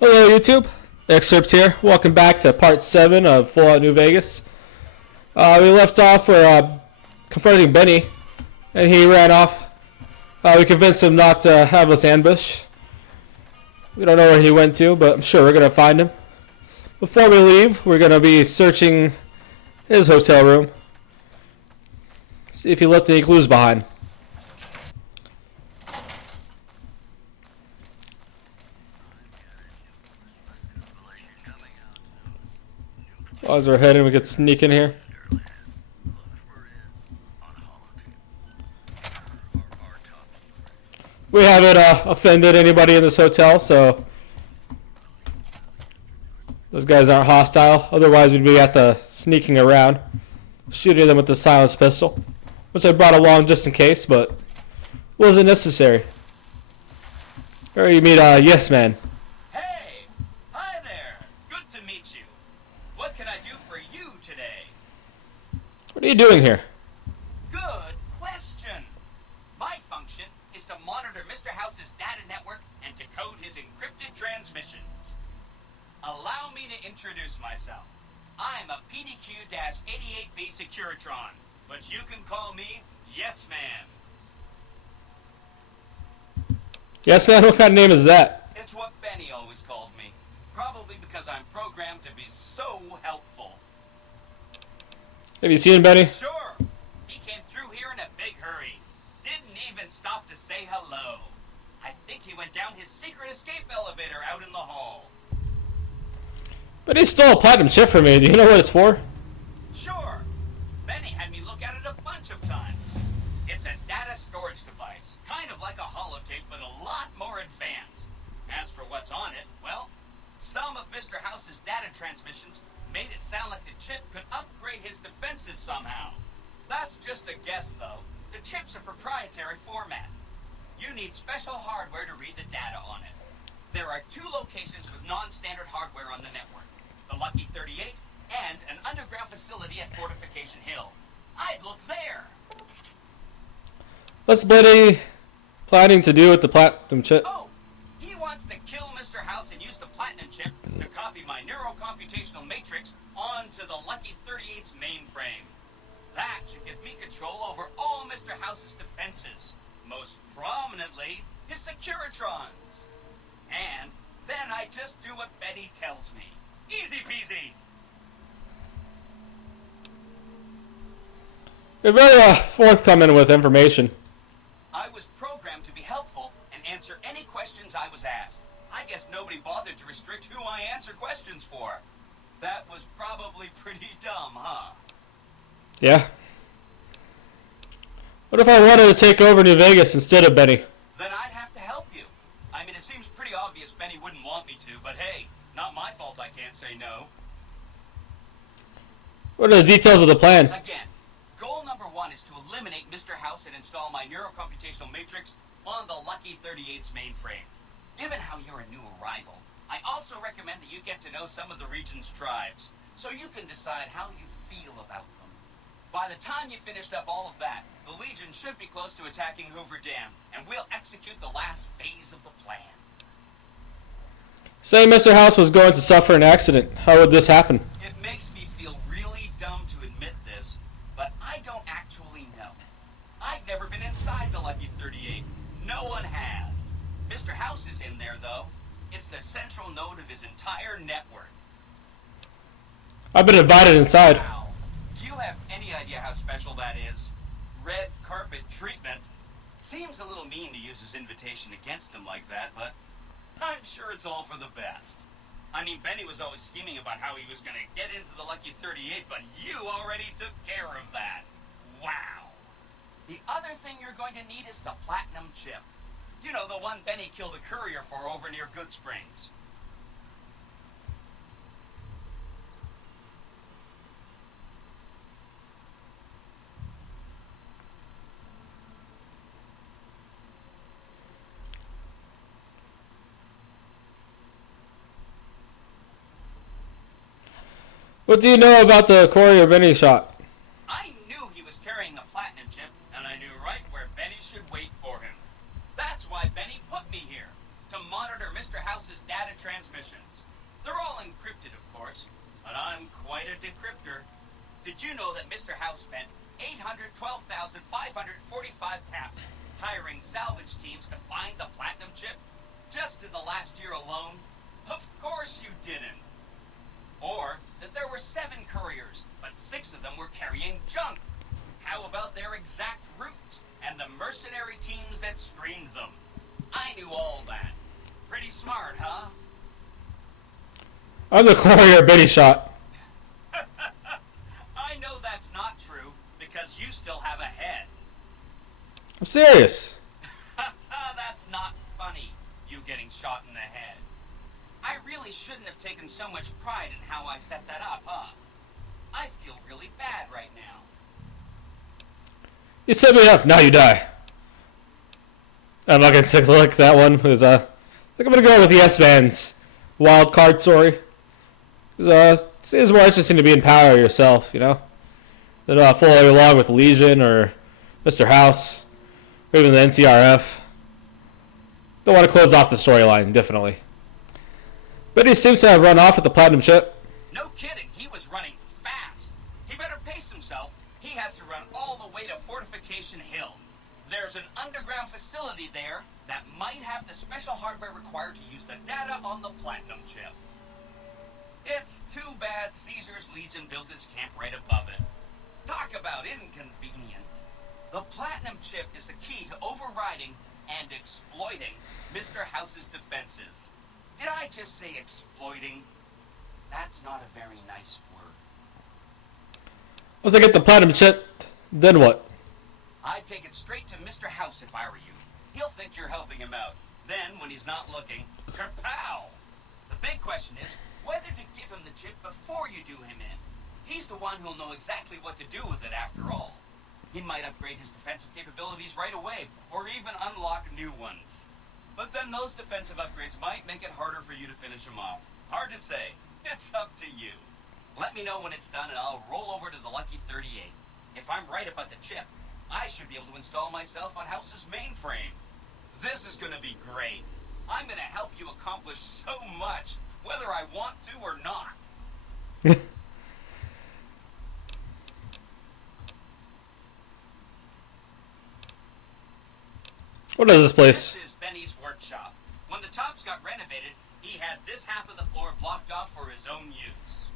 Hello YouTube, Excerpt here. Welcome back to part 7 of Fallout New Vegas. We left off for confronting Benny, and he ran off. We convinced him not to have us ambush. We don't know where he went to, but I'm sure we're going to find him. Before we leave, we're going to be searching his hotel room. See if he left any clues behind. As we're heading, we could sneak in here. We haven't offended anybody in this hotel, so those guys aren't hostile. Otherwise, we'd be at the sneaking around, shooting them with the silenced pistol, which I brought along just in case, but wasn't necessary. Or you meet Yes Man. Hey! Hi there! Good to meet you. What can I do for you today? What are you doing here? Good question! My function is to monitor Mr. House's data network and decode his encrypted transmissions. Allow me to introduce myself. I'm a PDQ-88B Securitron, but you can call me Yes Man. Yes Man? What kind of name is that? It's what Benny always called me. Probably because I'm programmed to be so helpful. Have you seen Benny? Sure. He came through here in a big hurry. Didn't even stop to say hello. I think he went down his secret escape elevator out in the hall. But he stole a platinum chip from me. Do you know what it's for? Sure. Benny had me look at it a bunch of times. It's a data storage device, kind of like a holotape, but a lot more advanced. As for what's on it, well, some of Mr. House's data transmissions made it sound like the chip could upgrade his defenses somehow. That's just a guess, though. The chip's a proprietary format. You need special hardware to read the data on it. There are 2 locations with non-standard hardware on the network. The Lucky 38 and an underground facility at Fortification Hill. I'd look there. What's Benny planning to do with the platinum chip? Oh, he wants to kill Mr. House and use the platinum chip to copy my neurocomputational matrix onto the Lucky 38's mainframe. That should give me control over all Mr. House's defenses, most prominently his Securitrons. And then I just do what Benny tells me. Easy peasy. You're very forthcoming with information. I was programmed to be helpful and answer any questions I was asked. I guess nobody bothered to restrict who I answer questions for. That was probably pretty dumb, huh? Yeah. What if I wanted to take over New Vegas instead of Benny? Then I'd have to help you. I mean, it seems pretty obvious Benny wouldn't want me to, but hey, not my fault I can't say no. What are the details of the plan? Again, goal number 1 is to eliminate Mr. House and install my neurocomputational matrix on the Lucky 38's mainframe. Given how you're a new arrival, I also recommend that you get to know some of the region's tribes, so you can decide how you feel about them. By the time you finished up all of that, the Legion should be close to attacking Hoover Dam, and we'll execute the last phase of the plan. Say Mr. House was going to suffer an accident. How would this happen? It makes me feel really dumb to admit this, but I don't actually know. I've never been inside the Lucky 38. No one has. Mr. House is in there, though. It's the central node of his entire network. I've been invited inside. Wow. Do you have any idea how special that is? Red carpet treatment. Seems a little mean to use his invitation against him like that, but I'm sure it's all for the best. I mean, Benny was always scheming about how he was going to get into the Lucky 38, but you already took care of that. Wow. The other thing you're going to need is the platinum chip. You know, the one Benny killed a courier for over near Good Springs. What do you know about the courier Benny shot? I knew he was carrying the platinum chip, and I knew right where Benny should wait for him. That's why Benny put me here, to monitor Mr. Mr. House's data transmissions. They're all encrypted, of course, but I'm quite a decryptor. Did you know that Mr. House spent 812,545 caps hiring salvage teams to find the platinum chip? Just in the last year alone? Of course you didn't. Or that there were 7 couriers, but 6 of them were carrying junk. How about their exact routes and the mercenary teams that screened them? I knew all that. Pretty smart, huh? I'm the courier Benny shot. I know that's not true, because you still have a head. I'm serious. That's not funny, you getting shot in the head. I really shouldn't have taken so much pride in how I set that up, huh? I feel really bad right now. You set me up, now you die. I'm not gonna click that one because I think I'm gonna go with the S-Man's wild card story. It's more interesting to be in power yourself, you know, than following along with Legion or Mr. House or even the NCRF. Don't want to close off the storyline, definitely. But he seems to have run off with the platinum chip. No kidding, he was running fast. He better pace himself. He has to run all the way to Fortification Hill. There's an underground facility there that might have the special hardware required to use the data on the platinum chip. It's too bad Caesar's Legion built its camp right above it. Talk about inconvenient. The platinum chip is the key to overriding and exploiting Mr. House's defenses. Did I just say exploiting? That's not a very nice word. Once I get the platinum chip, then what? I'd take it straight to Mr. House if I were you. He'll think you're helping him out. Then, when he's not looking, kerpow! The big question is whether to give him the chip before you do him in. He's the one who'll know exactly what to do with it after all. He might upgrade his defensive capabilities right away, or even unlock new ones. But then those defensive upgrades might make it harder for you to finish him off. Hard to say. It's up to you. Let me know when it's done and I'll roll over to the Lucky 38. If I'm right about the chip, I should be able to install myself on House's mainframe. This is going to be great. I'm going to help you accomplish so much, whether I want to or not. What is this place? This is Benny's workshop. When the tops got renovated, he had this half of the floor blocked off for his own use.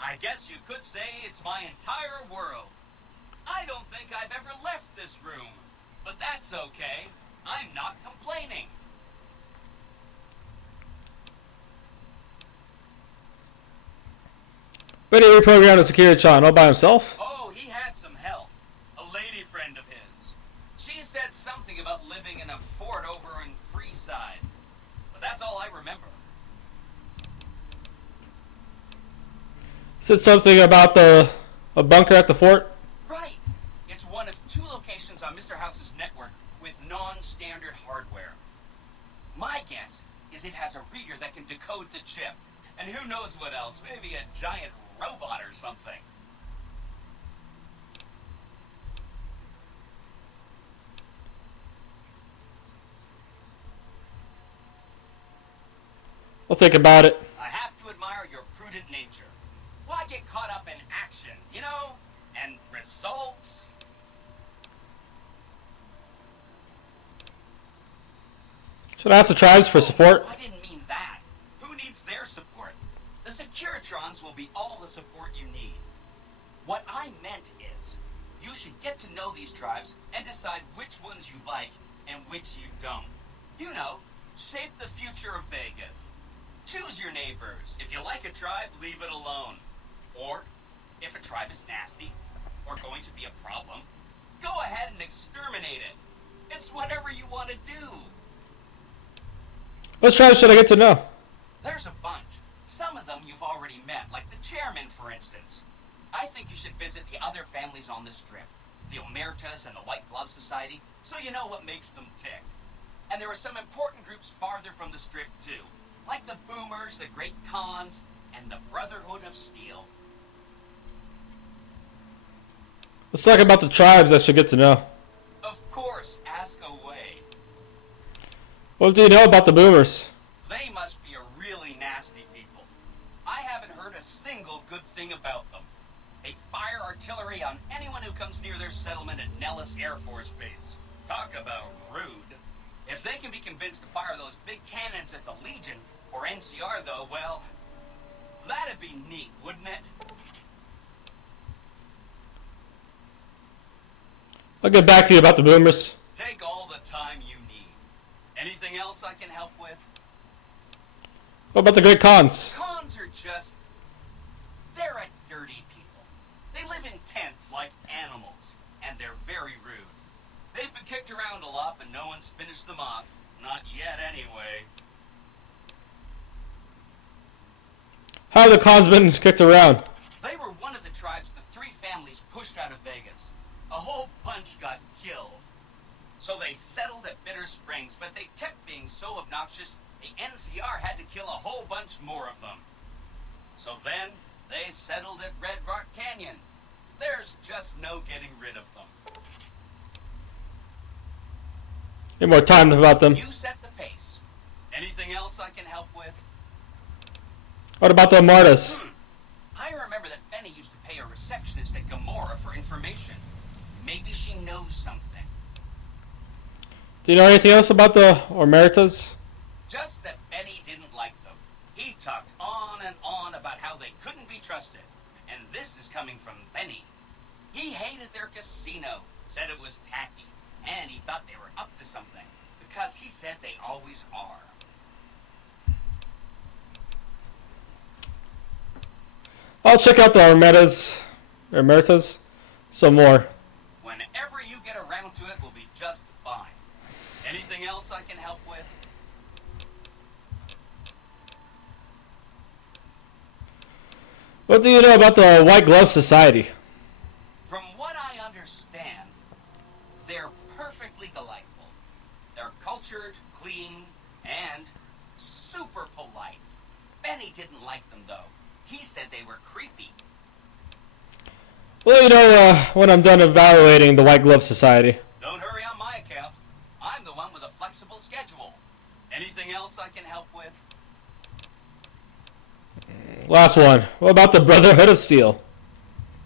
I guess you could say it's my entire world. I don't think I've ever left this room, but that's okay. I'm not complaining. Benny reprogrammed a Security-Tron all by himself? Oh, he had some help. A lady friend of his. She said something about living in a fort over in Freeside. But that's all I remember. Said something about a bunker at the fort? Right. It's one of 2 locations on Mr. House's network with non-standard hardware. My guess is it has a reader that can decode the chip. And who knows what else? Maybe a giant robot or something. I'll think about it. I have to admire your prudent nature. Why get caught up in action, you know? And results? Should I ask the tribes for support? Oh, I didn't mean that. Who needs their support? The Securitrons will be all the support you need. What I meant is, you should get to know these tribes and decide which ones you like and which you don't. You know, shape the future of Vegas. Choose your neighbors. If you like a tribe, leave it alone. Or, if a tribe is nasty, or going to be a problem, go ahead and exterminate it. It's whatever you want to do. What tribes should I get to know? There's a bunch. Some of them you've already met, like the chairman, for instance. I think you should visit the other families on the strip, the Omertas and the White Glove Society, so you know what makes them tick. And there are some important groups farther from the strip, too, like the Boomers, the Great Khans, and the Brotherhood of Steel. Let's talk about the tribes I should get to know. Of course, ask away. What do you know about the Boomers? artillery on anyone who comes near their settlement at Nellis Air Force Base. Talk about rude. If they can be convinced to fire those big cannons at the Legion, or NCR though, well, that'd be neat, wouldn't it? I'll get back to you about the boomers. Take all the time you need. Anything else I can help with? What about the Great Khans? Cons are just... they're a dirty people. They live in tents like animals, and they're very rude. They've been kicked around a lot, but no one's finished them off. Not yet, anyway. How have the Khans been kicked around? They were one of the tribes the three families pushed out of Vegas. A whole bunch got killed. So they settled at Bitter Springs, but they kept being so obnoxious, the NCR had to kill a whole bunch more of them. So then, they settled at Red Rock Canyon. There's just no getting rid of them. Need more time about them. You set the pace. Anything else I can help with? What about the Martas? I remember that Benny used to pay a receptionist at Gamora for information. Maybe she knows something. Do you know anything else about the Omertas? Just that Benny didn't like them. He talked on and on about how they couldn't be trusted. And this is coming from Benny. He hated their casino, said it was tacky, and he thought they were up to something, because he said they always are. I'll check out the Omertas some more. Whenever you get around to it, will be just fine. Anything else I can help with? What do you know about the White Glove Society? From what I understand, they're perfectly delightful. They're cultured, clean, and super polite. Benny didn't like them, though. He said they were creepy. Well, you know when I'm done evaluating the White Glove Society. Don't hurry on my account. I'm the one with a flexible schedule. Anything else I can help with? Last one. What about the Brotherhood of Steel?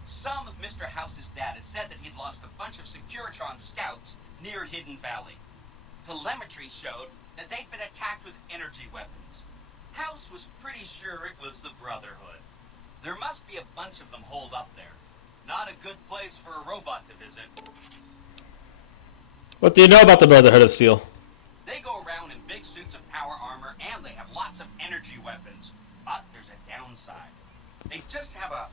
Some of Mr. House's data said that he'd lost a bunch of Securitron scouts near Hidden Valley. Telemetry showed that they'd been attacked with energy weapons. House was pretty sure it was the Brotherhood. There must be a bunch of them holed up there. Not a good place for a robot to visit. What do you know about the Brotherhood of Steel? They go around in big suits of power armor, and they have lots of energy weapons. But there's a downside. They just have a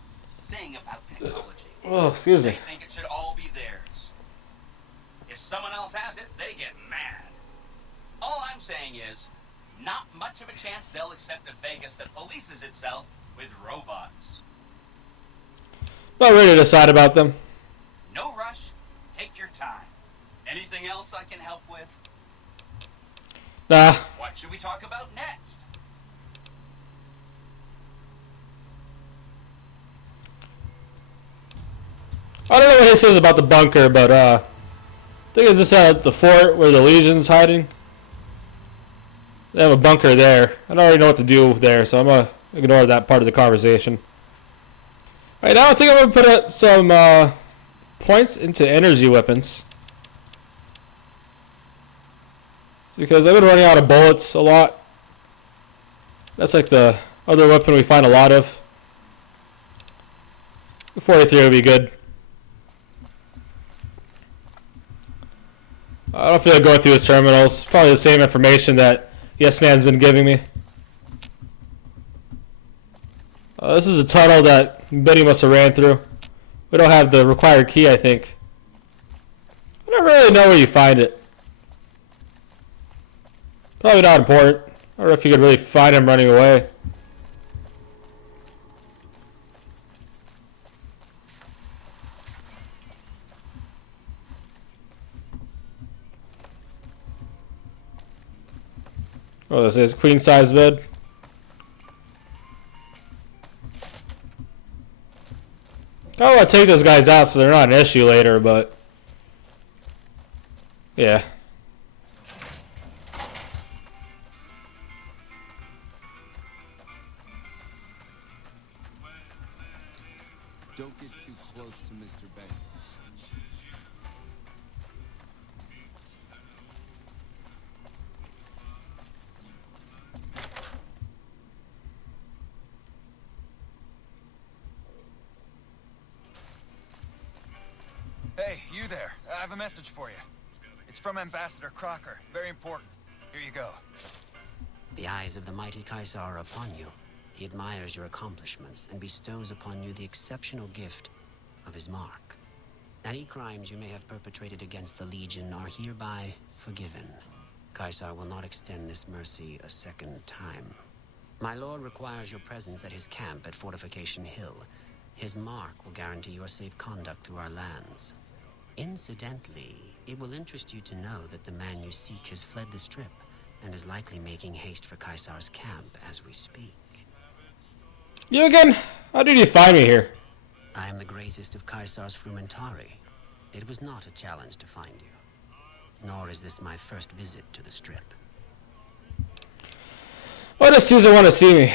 thing about technology. Oh, excuse me. They think it should all be theirs. If someone else has it, they get mad. All I'm saying is, not much of a chance they'll accept a Vegas that polices itself with robots. Not ready to decide about them. No rush. Take your time. Anything else I can help with? Nah. What should we talk about next? I don't know what he says about the bunker, but I think it's just at the fort where the Legion's hiding. They have a bunker there. I don't already know what to do there, so I'm going to ignore that part of the conversation. Alright, now I think I'm going to put some points into energy weapons. Because I've been running out of bullets a lot. That's like the other weapon we find a lot of. 43 would be good. I don't feel like going through his terminals. Probably the same information that Yes Man's been giving me. This is a tunnel that Benny must have ran through. We don't have the required key, I think. I don't really know where you find it. Probably not important. I don't know if you could really find him running away. Oh, this is queen size bed. I want to take those guys out so they're not an issue later, but yeah. Don't get too close to Mr. Benny. Hey, you there. I have a message for you. It's from Ambassador Crocker. Very important. Here you go. The eyes of the mighty Caesar are upon you. He admires your accomplishments and bestows upon you the exceptional gift of his mark. Any crimes you may have perpetrated against the Legion are hereby forgiven. Caesar will not extend this mercy a second time. My lord requires your presence at his camp at Fortification Hill. His mark will guarantee your safe conduct through our lands. Incidentally, it will interest you to know that the man you seek has fled the Strip and is likely making haste for Caesar's camp as we speak. You again? How did you find me here? I am the greatest of Caesar's Frumentari. It was not a challenge to find you. Nor is this my first visit to the Strip. Why does Caesar want to see me?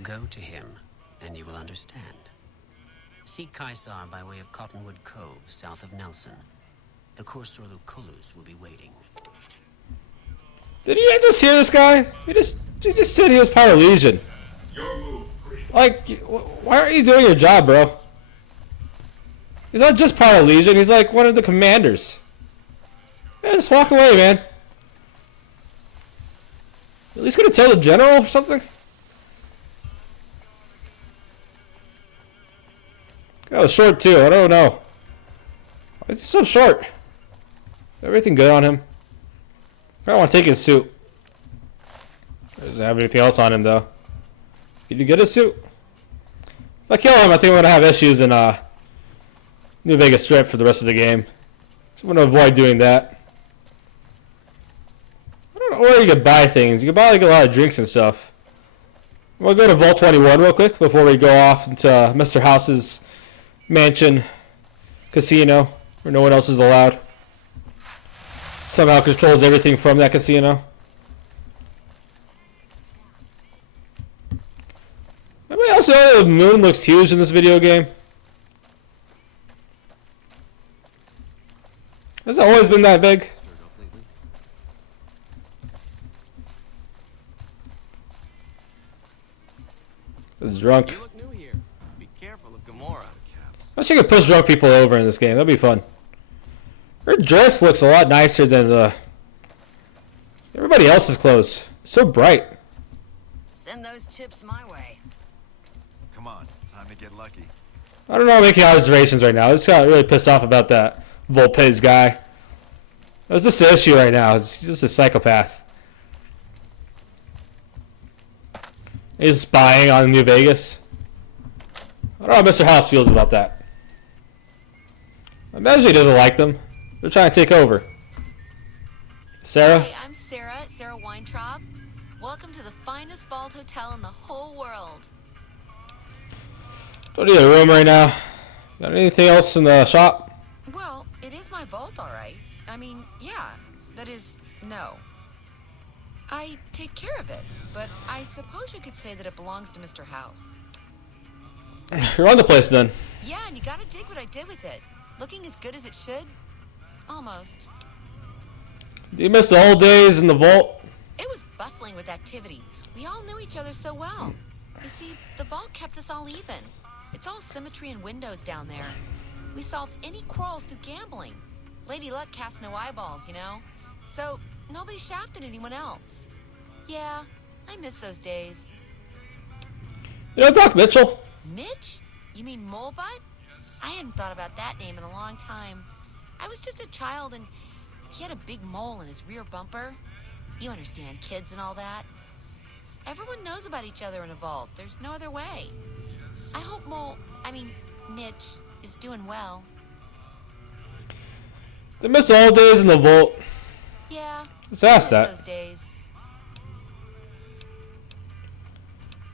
Go to him, and you will understand. Seek Caesar by way of Cottonwood Cove, south of Nelson. The Cursor Lucullus will be waiting. Did you not just hear this guy? He just said he was part of Legion. Like, why aren't you doing your job, bro? He's not just part of Legion, he's like one of the commanders. Yeah, just walk away, man. At least gonna tell the general or something? That was short too, I don't know. Why is he so short? Everything good on him? I don't want to take his suit. Doesn't have anything else on him though. Did you get his suit? If I kill him, I think I'm gonna have issues in New Vegas Strip for the rest of the game. So I'm gonna avoid doing that. I don't know where you can buy things. You can buy like a lot of drinks and stuff. We'll go to Vault 21 real quick before we go off into Mr. House's mansion casino where no one else is allowed. Somehow controls everything from that casino. Anybody else know the moon looks huge in this video game? Has it always been that big? It's drunk. You look new here. Be careful of Gamora. I wish you could push drunk people over in this game. That'd be fun. Her dress looks a lot nicer than everybody else's clothes. It's so bright. Send those chips my way. Come on. Time to get lucky. I don't know, I'm making observations right now. I just got really pissed off about that Volpez guy. That's just the issue right now. He's just a psychopath. He's spying on New Vegas. I don't know how Mr. House feels about that. I imagine he doesn't like them. They're trying to take over. Sarah? Hey, I'm Sarah Weintraub. Welcome to the finest vault hotel in the whole world. Don't need a room right now. Got anything else in the shop? Well, it is my vault, all right. I mean, yeah, that is, no. I take care of it, but I suppose you could say that it belongs to Mr. House. You're on the place then. Yeah, and you gotta dig what I did with it. Looking as good as it should. Almost. Do you miss the old days in the vault? It was bustling with activity. We all knew each other so well. You see, the vault kept us all even. It's all symmetry and windows down there. We solved any quarrels through gambling. Lady Luck cast no eyeballs, you know? So, nobody shafted anyone else. Yeah, I miss those days. You know Doc Mitchell? Mitch? You mean Molebutt? I hadn't thought about that name in a long time. I was just a child and he had a big mole in his rear bumper. You understand, kids and all that. Everyone knows about each other in a vault. There's no other way. I hope Mitch is doing well. They miss the old days in the vault. Yeah. Let's ask I that. miss those days.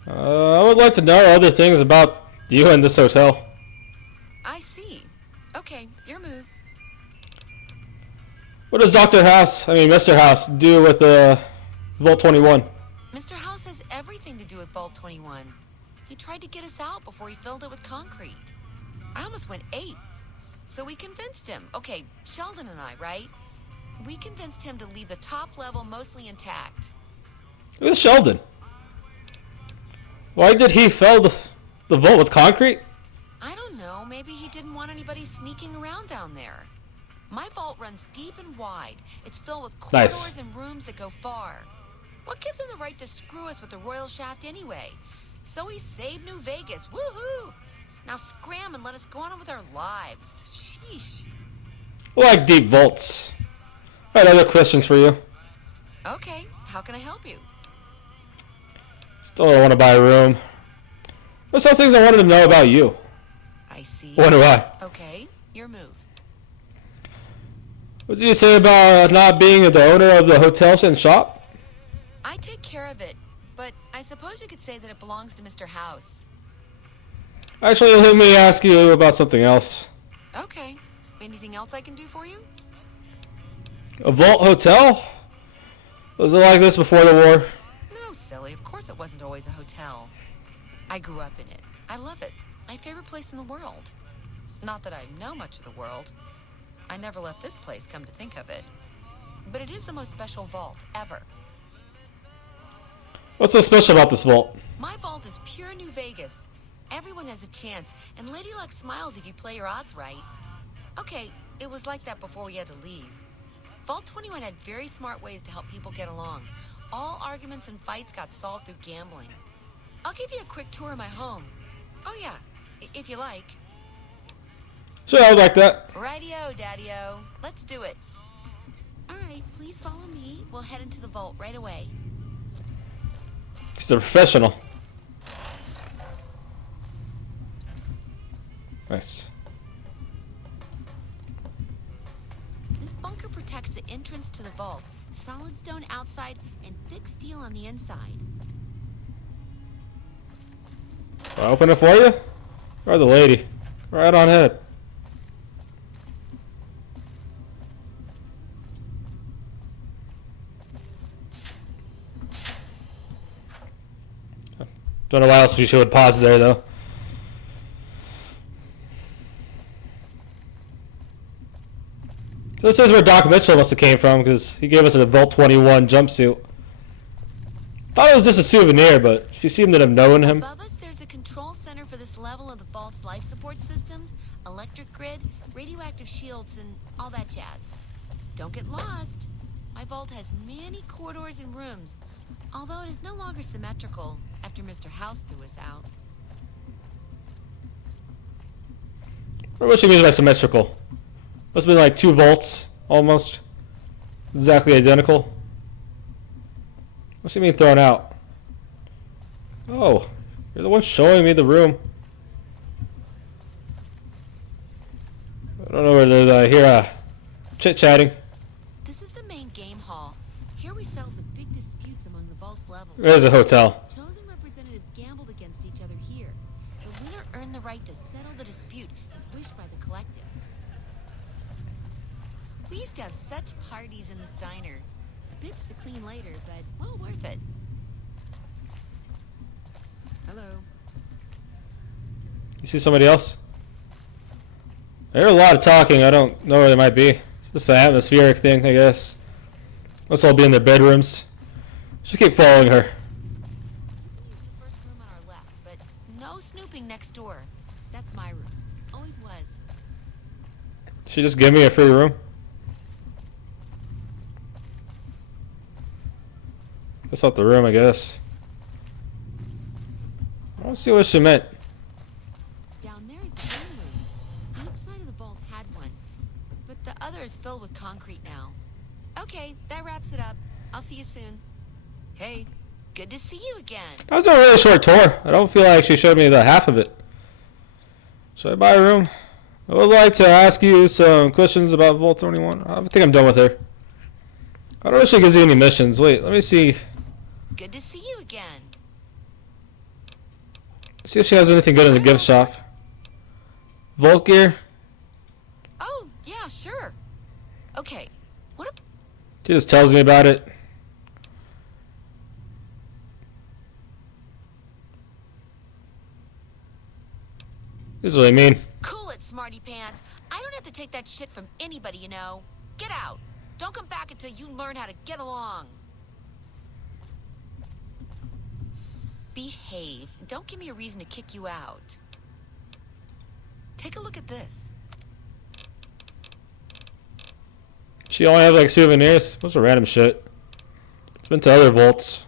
I would like to know other things about you and this hotel. I see. Okay, your move. What does Mr. House, do with Vault 21? Mr. House has everything to do with Vault 21. He tried to get us out before he filled it with concrete. I almost went 8. So we convinced him. Okay, Sheldon and I, right? We convinced him to leave the top level mostly intact. Who's Sheldon? Why did he fill the vault with concrete? I don't know. Maybe he didn't want anybody sneaking around down there. My vault runs deep and wide. It's filled with corridors Nice. and rooms that go far. What gives him the right to screw us with the royal shaft anyway? So he saved New Vegas. Woohoo! Now scram and let us go on with our lives. Sheesh. I like deep vaults. I had other questions for you. Okay, how can I help you? Still don't want to buy a room. There's some things I wanted to know about you. I see. Wonder why. Okay, your move. What did you say about not being the owner of the hotel and shop? I take care of it, but I suppose you could say that it belongs to Mr. House. Actually, let me ask you about something else. Okay. Anything else I can do for you? A vault hotel? Was it like this before the war? No, silly. Of course it wasn't always a hotel. I grew up in it. I love it. My favorite place in the world. Not that I know much of the world. I never left this place, come to think of it. But it is the most special vault ever. What's so special about this vault? My vault is pure New Vegas. Everyone has a chance, and Lady Luck smiles if you play your odds right. Okay, it was like that before we had to leave. Vault 21 had very smart ways to help people get along. All arguments and fights got solved through gambling. I'll give you a quick tour of my home. Oh yeah, if you like. Sure, I would like that. Rightio, Daddy-o. Let's do it. All right, please follow me. We'll head into the vault right away. He's a professional. Nice. This bunker protects the entrance to the vault. Solid stone outside and thick steel on the inside. I'll open it for you? Or the lady? Right on ahead. Don't know why else we should pause there though. So this is where Doc Mitchell must have came from because he gave us a Vault 21 jumpsuit. Thought it was just a souvenir, but she seemed to have known him. Above us, there's a control center for this level of the vault's life support systems, electric grid, radioactive shields, and all that jazz. Don't get lost. My vault has many corridors and rooms, although it is no longer symmetrical after Mr. House threw us out. What she means by symmetrical? Must have been like 2 volts, almost. Exactly identical. What's she mean thrown out? Oh, you're the one showing me the room. I don't know whether I hear chit-chatting. This is the main game hall. Here we settle the big disputes among the vault's levels. There's a hotel. Chosen representatives gambled against each other here. The winner earned the right to settle the dispute as wished by the collective. We used to have such parties in this diner. A bitch to clean later, but well worth it. Hello. You see somebody else? I hear a lot of talking. I don't know where they might be. It's just an atmospheric thing, I guess. Must all be in their bedrooms. Should keep following her. Use the first room on our left, but no snooping next door. That's my room. Always was. She just give me a free room. That's not the room, I guess. I don't see what she meant. Down there is the living room. Each side of the vault had one, but the other is filled with concrete now. Okay, that wraps it up. I'll see you soon. Hey, good to see you again. That was a really short tour. I don't feel like she showed me the half of it. Should I buy a room? I would like to ask you some questions about Vault 21. I think I'm done with her. I don't know if she gives you any missions. Wait, let me see. Good to see you again. See if she has anything good in the gift shop. Vault gear. Oh, yeah, sure. Okay, what a... She just tells me about it. This is what I mean. Cool smarty pants. I don't have to take that shit from anybody, you know. Get out. Don't come back until you learn how to get along. Behave. Don't give me a reason to kick you out. Take a look at this. She only have like souvenirs. What's the random shit? It's been to other vaults.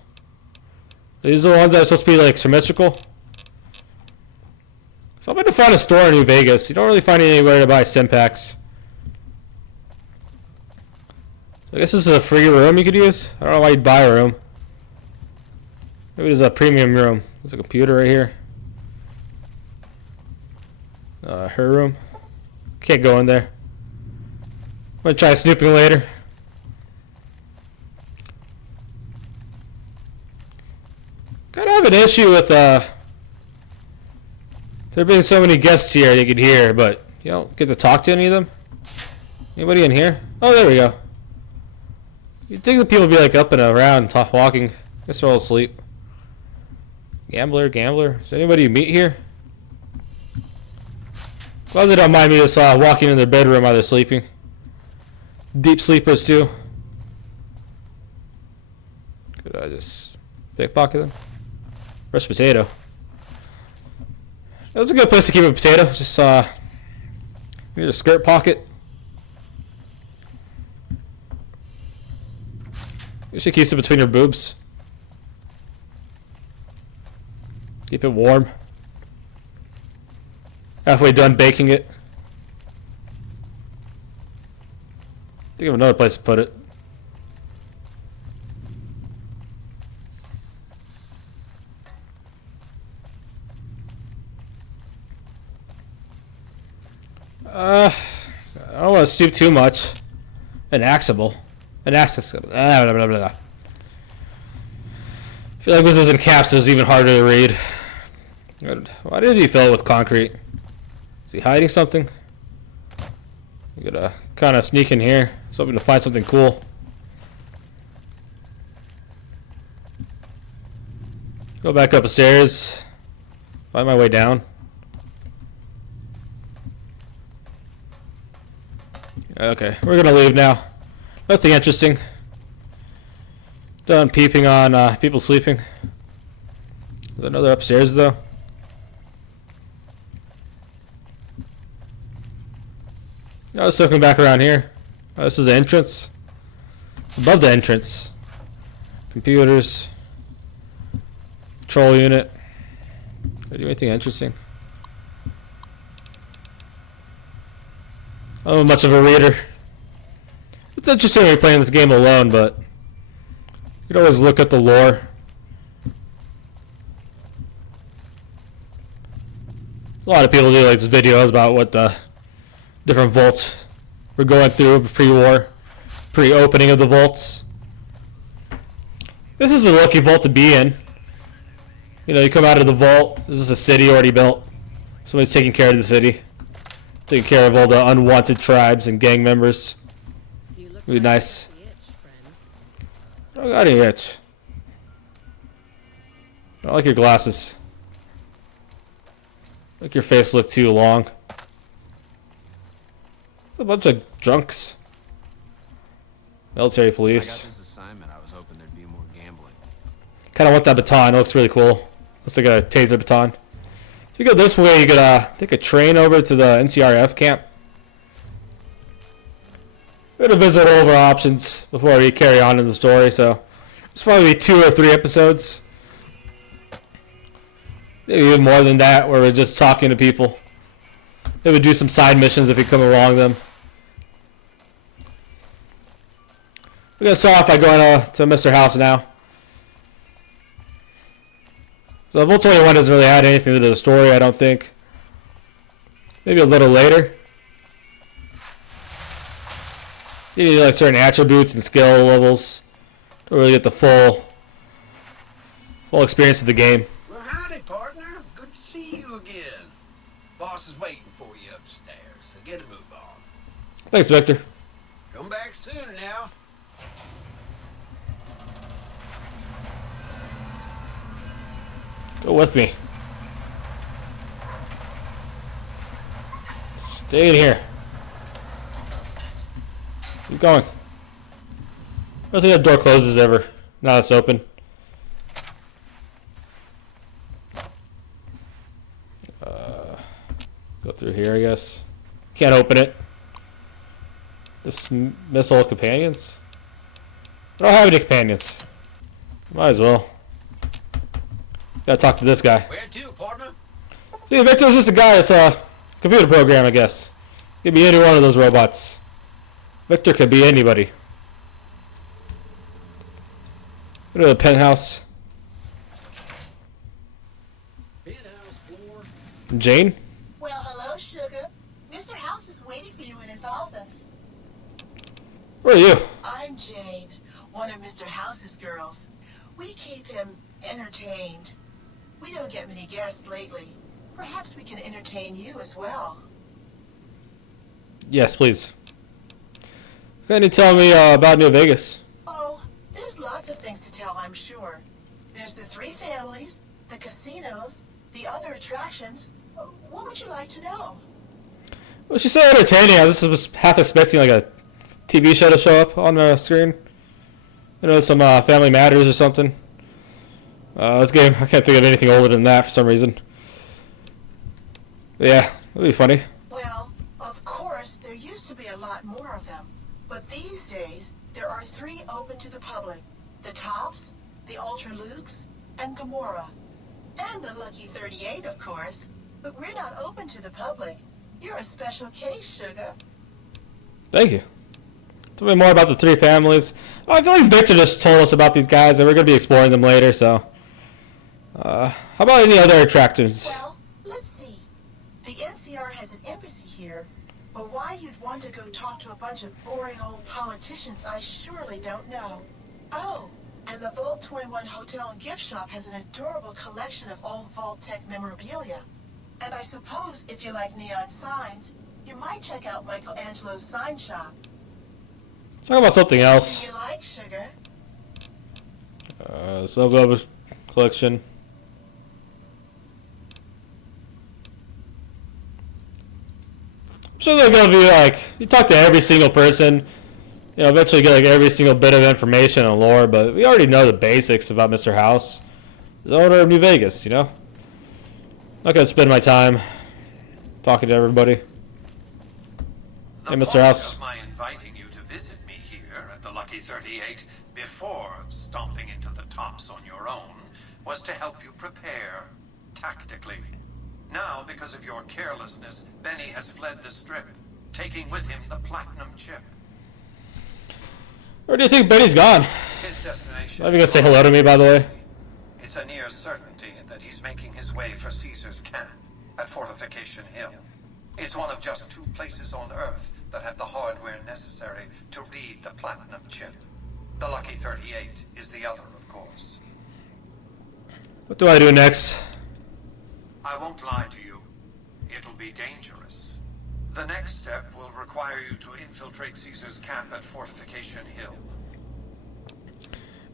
These are the ones that are supposed to be like symmetrical. So I'm going to find a store in New Vegas. You don't really find anywhere to buy sim packs. So I guess this is a free room you could use. I don't know why you'd buy a room. Maybe there's a premium room. There's a computer right here. Her room. Can't go in there. I'm gonna try snooping later. Kind of have an issue with there being so many guests here you could hear, but you don't get to talk to any of them. Anybody in here? Oh, there we go. You'd think the people would be like up and around, walking. Guess they're all asleep. Gambler. Is there anybody you meet here? Glad they don't mind me just walking in their bedroom while they're sleeping. Deep sleepers too. Could I just pickpocket them? Fresh potato. That's a good place to keep a potato. Just near the skirt pocket. You should keep it between your boobs. Keep it warm. Halfway done baking it. Think of another place to put it. I don't want to stoop too much. Inaccessible. Inaccessible. Blah, blah, blah. I feel like this was in caps, it was even harder to read. Why did he fill it with concrete? Is he hiding something? You gotta kind of sneak in here. I was hoping to find something cool. Go back upstairs. Find my way down. Okay, we're gonna leave now. Nothing interesting. Done peeping on people sleeping. There's another upstairs though. I was looking back around here. Oh, this is the entrance. Above the entrance. Computers. Control unit. Did I do anything interesting? I'm much of a reader. It's interesting when you're playing this game alone, but you can always look at the lore. A lot of people do like these videos about what the different vaults we're going through pre-war, pre-opening of the vaults. This is a lucky vault to be in. You know, you come out of the vault. This is a city already built. Somebody's taking care of the city, taking care of all the unwanted tribes and gang members. It'd be nice. I don't got any itch. I don't like your glasses. Make your face look too long. It's a bunch of drunks. Military I got police. this assignment. I was hoping there'd be more gambling. Kind of want that baton. It looks really cool. Looks like a taser baton. If you go this way, you could take a train over to the NCRF camp. We're going to visit all of our options before we carry on in the story, so it's probably 2 or 3 episodes. Maybe even more than that, where we're just talking to people. Maybe do some side missions if we come along them. We're going to start off by going to Mr. House now. So Vault 21 doesn't really add anything to the story, I don't think. Maybe a little later. You need like certain attributes and skill levels to really get the full experience of the game. Well, howdy, partner. Good to see you again. Boss is waiting for you upstairs, so get a move on. Thanks, Victor. Come back soon now. Go with me. Stay in here. Keep going. I don't think that door closes ever. Now it's open. Go through here, I guess. Can't open it. Dismissal of companions? I don't have any companions. Might as well. Gotta talk to this guy. Where to, partner? See, Victor's just a guy that's a computer program, I guess. Could be any one of those robots. Victor could be anybody. Go to the penthouse. Penthouse floor. Jane? Well, hello, Sugar. Mr. House is waiting for you in his office. Where are you? I'm Jane, one of Mr. House's girls. We keep him entertained. We don't get many guests lately. Perhaps we can entertain you as well. Yes, please. Can you tell me about New Vegas? Oh, there's lots of things to tell, I'm sure. There's the 3 families, the casinos, the other attractions. What would you like to know? Well, she's so entertaining. I was just half expecting like a TV show to show up on the screen. You know, some Family Matters or something. This game, I can't think of anything older than that for some reason. But yeah, it'll be funny. Well, of course, there used to be a lot more of them. But these days, there are 3 open to the public. The Tops, the Ultra Lukes, and Gamora. And the Lucky 38, of course. But we're not open to the public. You're a special case, Sugar. Thank you. Tell me more about the 3 families. Oh, I feel like Victor just told us about these guys, and we're going to be exploring them later, so... how about any other attractions? Well, let's see. The NCR has an embassy here, but why you'd want to go talk to a bunch of boring old politicians, I surely don't know. Oh, and the Vault 21 Hotel and Gift Shop has an adorable collection of old Vault-Tec memorabilia. And I suppose if you like neon signs, you might check out Michelangelo's sign shop. Let's talk about something else. What do you like, Sugar? Snow Globe collection. I'm sure they're gonna be like, you talk to every single person, you know, eventually get like every single bit of information and lore, but we already know the basics about Mr. House, the owner of New Vegas, you know? Not gonna spend my time talking to everybody. The Hey, Mr. point House. of my inviting you to visit me here at the Lucky 38 before stomping into the Tops on your own was to help you prepare tactically. Now, because of your carelessness, Benny has fled the Strip, taking with him the Platinum Chip. Where do you think Benny's gone? His destination... Are you gonna say hello to me, by the way? It's a near certainty that he's making his way for Caesar's camp at Fortification Hill. It's one of just 2 places on Earth that have the hardware necessary to read the Platinum Chip. The Lucky 38 is the other, of course. What do I do next? I won't lie to you. It'll be dangerous. The next step will require you to infiltrate Caesar's camp at Fortification Hill.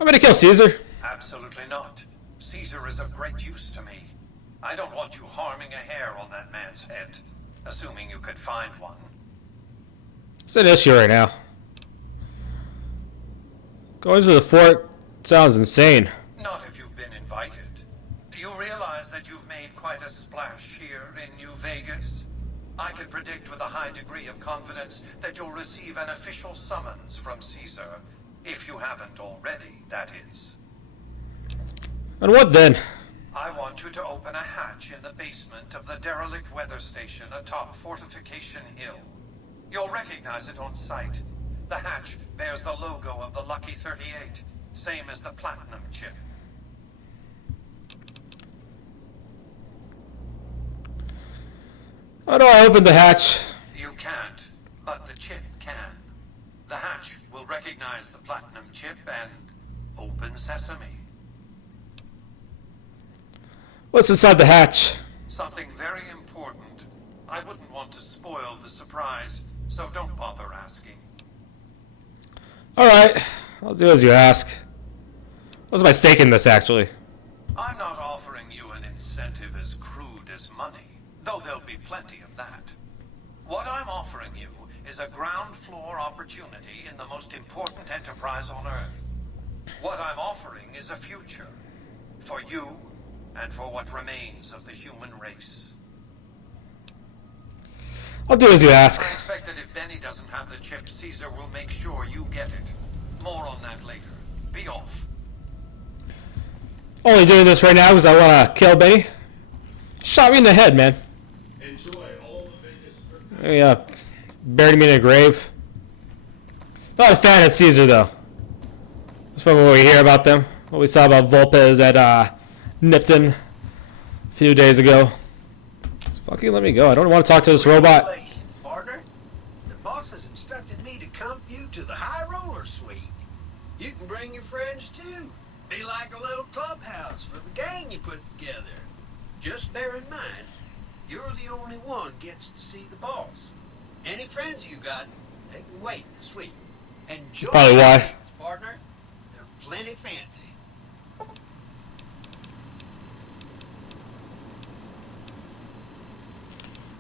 I'm gonna kill Caesar. Absolutely not. Caesar is of great use to me. I don't want you harming a hair on that man's head, assuming you could find one. It's an issue right now. Going to the fort sounds insane. Not if you've been invited. Do you realize that you've made quite a splash here in New Vegas? I can predict with a high degree of confidence that you'll receive an official summons from Caesar, if you haven't already, that is. And what then? I want you to open a hatch in the basement of the derelict weather station atop Fortification Hill. You'll recognize it on sight. The hatch bears the logo of the Lucky 38, same as the Platinum Chip. How do I open the hatch? You can't, but the chip can. The hatch will recognize the Platinum Chip and open sesame. What's inside the hatch? Something very important. I wouldn't want to spoil the surprise, so don't bother asking. Alright, I'll do as you ask. What's my stake in this, actually? I'm not offering you an incentive as crude as money, though there'll be plenty of that. What I'm offering you is a ground floor opportunity in the most important enterprise on Earth. What I'm offering is a future. For you, and for what remains of the human race. I'll do as you ask. I expect that if Benny doesn't have the chip, Caesar will make sure you get it. More on that later. Be off. Only doing this right now because I want to kill Benny. Shot me in the head, man. Yeah, buried me in a grave. Not a fan of Caesar, though. That's from what we hear about them. What we saw about Volpez at Nipton a few days ago. Just fucking let me go. I don't want to talk to this robot. Congratulations, partner. The boss has instructed me to come you to the High Roller Suite. You can bring your friends too. Be like a little clubhouse for the gang you put together. Just bear in mind, you're the only one gets to see the boss. Any friends you got, they can wait in the suite. Enjoy Probably why. things, partner. They're plenty fancy.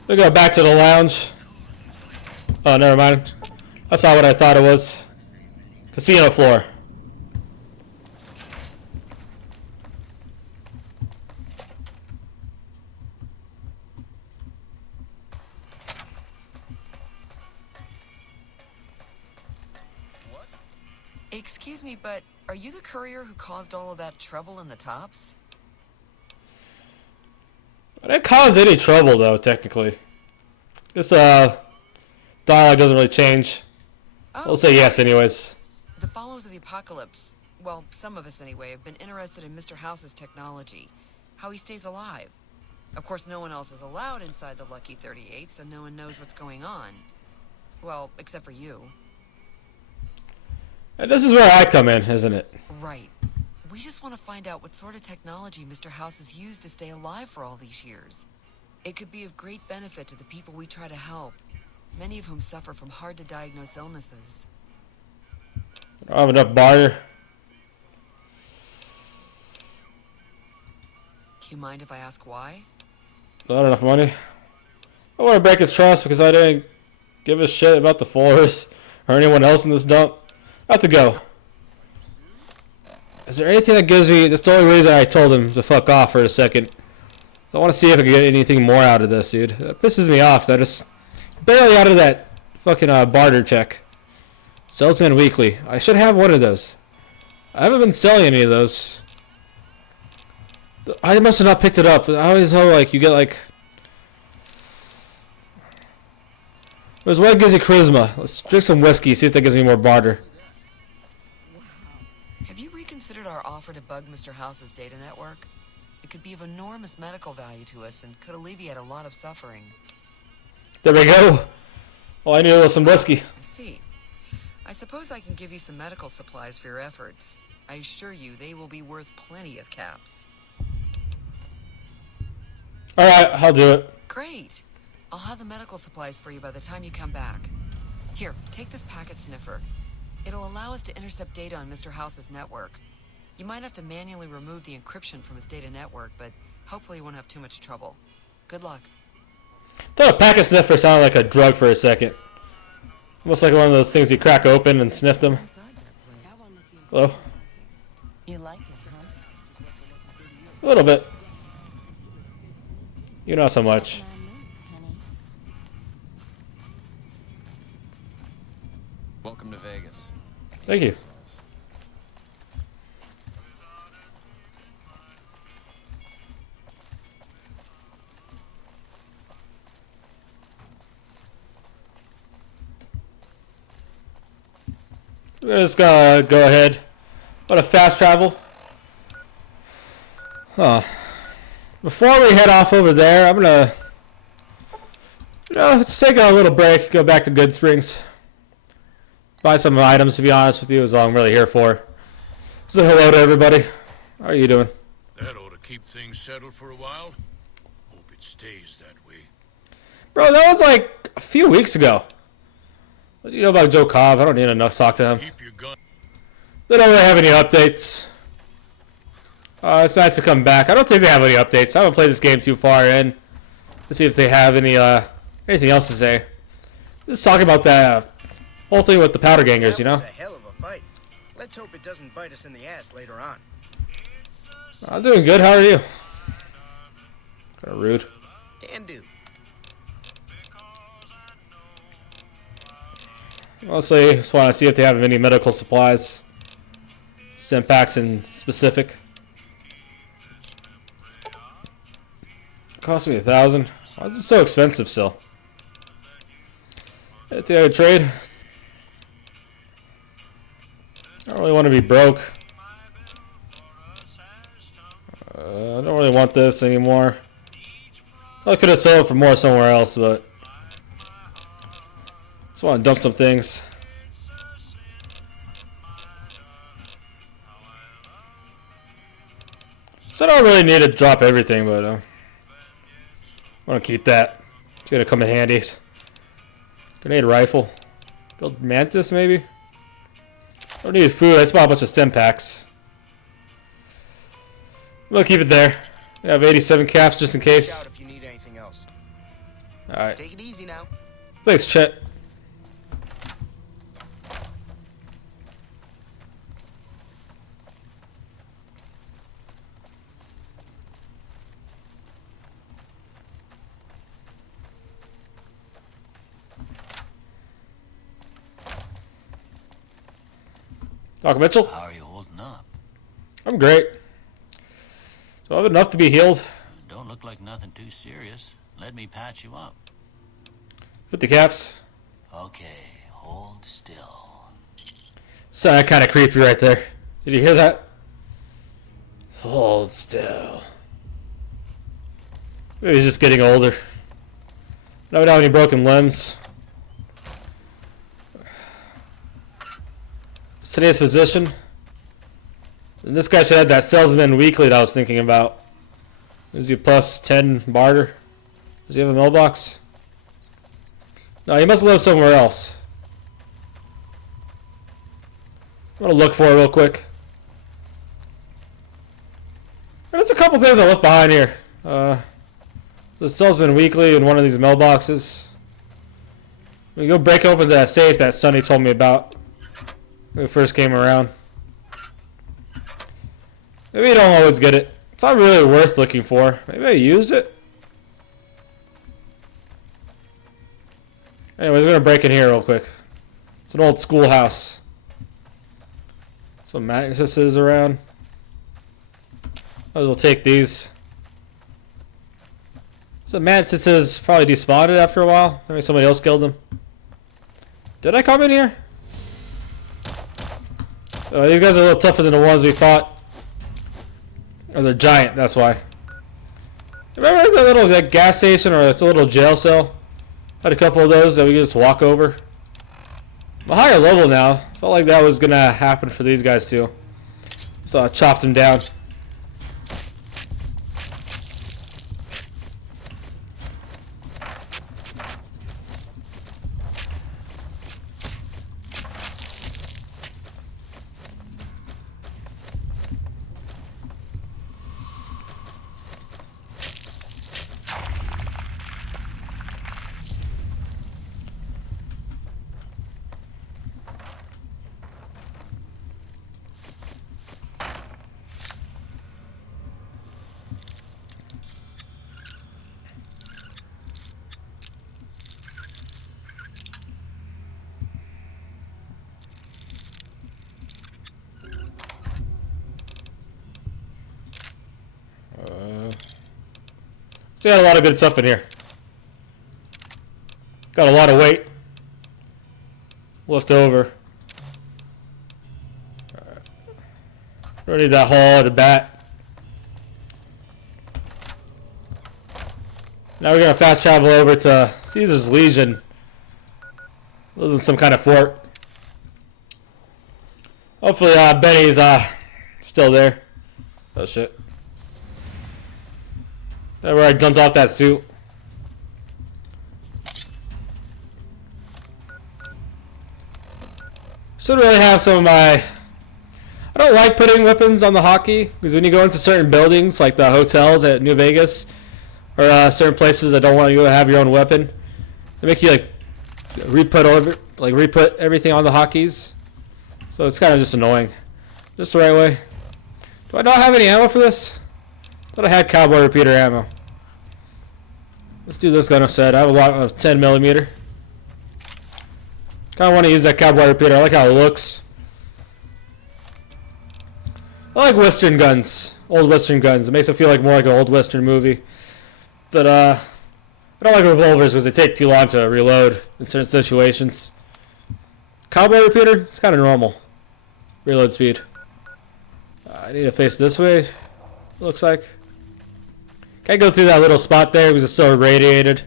We go back to the lounge. Oh, never mind. That's not what I thought it was. Casino floor. Excuse me, but are you the courier who caused all of that trouble in the tops? I didn't cause any trouble, though, technically. This dialogue doesn't really change. We'll say yes anyways. The followers of the apocalypse, well, some of us anyway, have been interested in Mr. House's technology, how he stays alive. Of course, no one else is allowed inside the Lucky 38, so no one knows what's going on. Well, except for you. And this is where I come in, isn't it? Right. We just want to find out what sort of technology Mr. House has used to stay alive for all these years. It could be of great benefit to the people we try to help, many of whom suffer from hard-to-diagnose illnesses. I don't have enough barter. Do you mind if I ask why? Not enough money. I want to break his trust because I didn't give a shit about the Force or anyone else in this dump. I have to go. Is there anything that gives me... That's the only reason I told him to fuck off for a second. I want to see if I can get anything more out of this, dude. That pisses me off. That is barely out of that fucking barter check. Salesman Weekly. I should have one of those. I haven't been selling any of those. I must have not picked it up. I always know, like, you get, like... There's one that gives you charisma. Let's drink some whiskey, see if that gives me more barter. Have you reconsidered our offer to bug Mr. House's data network? It could be of enormous medical value to us and could alleviate a lot of suffering. There we go. All I knew was some whiskey. I see. I suppose I can give you some medical supplies for your efforts. I assure you they will be worth plenty of caps. Alright, I'll do it. Great. I'll have the medical supplies for you by the time you come back. Here, take this packet sniffer. It'll allow us to intercept data on Mr. House's network. You might have to manually remove the encryption from his data network, but hopefully you won't have too much trouble. Good luck. Thought a packet sniffer sounded like a drug for a second. Almost like one of those things you crack open and sniff them. Hello? You like it, huh? A little bit. You not so much. Welcome to Vegas. Thank you. We're just gonna go ahead. What a fast travel. Huh. Before we head off over there, I'm gonna, let's take a little break, go back to Goodsprings. Buy some items, to be honest with you, is all I'm really here for. So hello to everybody. How are you doing? That ought to keep things settled for a while. Hope it stays that way. Bro, that was like a few weeks ago. What do you know about Joe Cobb? I don't need enough to talk to him. Keep your gun. They don't really have any updates. It's nice to come back. I don't think they have any updates. I haven't played this game too far in to see if they have any anything else to say. Just talking about that whole thing with the powder gangers, you know? That was a hell of a fight. Let's hope it doesn't bite us in the ass later on. I'm doing good. How are you? Kind of rude. Can do. Mostly just want to see if they have any medical supplies. Stimpaks in specific. Cost me 1,000. Why is it so expensive still? At the other trade. I don't really want to be broke. I don't really want this anymore. I could have sold for more somewhere else, but just want to dump some things. So I don't really need to drop everything, but I want to keep that. It's gonna come in handy. Grenade rifle. Gold mantis maybe. Don't need food. I just bought a bunch of Stimpaks. We'll keep it there. I have 87 caps just in case. If you need anything else. All right. Take it easy now. Thanks, Chet. Doc Mitchell? How are you holding up? I'm great. So I have enough to be healed. Don't look like nothing too serious. Let me patch you up. 50 caps. Okay, hold still. Sounded kind of creepy right there. Did you hear that? Hold still. Maybe he's just getting older. I don't have any broken limbs. Today's physician. And this guy should have that salesman weekly that I was thinking about. Is he plus 10 barter? Does he have a mailbox? No, he must live somewhere else. I'm gonna look for it real quick. There's a couple things I left behind here. The salesman weekly in one of these mailboxes. We go break open that safe that Sonny told me about when we first came around. Maybe you don't always get it. It's not really worth looking for. Maybe I used it. Anyways, we're gonna break in here real quick. It's an old schoolhouse. Some mattresses around. Might as well take these. So mantises probably despawned after a while. Maybe somebody else killed them. Did I come in here? Oh, these guys are a little tougher than the ones we fought. Or they're giant, that's why. Remember that little gas station or it's a little jail cell? Had a couple of those that we could just walk over. I'm a higher level now. Felt like that was gonna happen for these guys too. So I chopped them down. Got a lot of good stuff in here. Got a lot of weight left over. Don't need that haul or the bat. Now we're gonna fast travel over to Caesar's Legion. Lives in some kind of fort. Hopefully Benny's still there. Oh shit. That's where I dumped off that suit. Should really have some of my... I don't like putting weapons on the hockey, because when you go into certain buildings, like the hotels at New Vegas, or certain places that don't want you to have your own weapon, they make you like re-put everything on the hotkeys. So it's kind of just annoying. Just the right way. Do I not have any ammo for this? I thought I had cowboy repeater ammo. Let's do this gun instead. I have a lot of 10mm. Kind of want to use that cowboy repeater. I like how it looks. I like Western guns. Old Western guns. It makes it feel like more like an old Western movie. But I don't like revolvers because they take too long to reload in certain situations. Cowboy repeater, it's kind of normal. Reload speed. I need to face this way, it looks like. Can't go through that little spot there because it's so irradiated.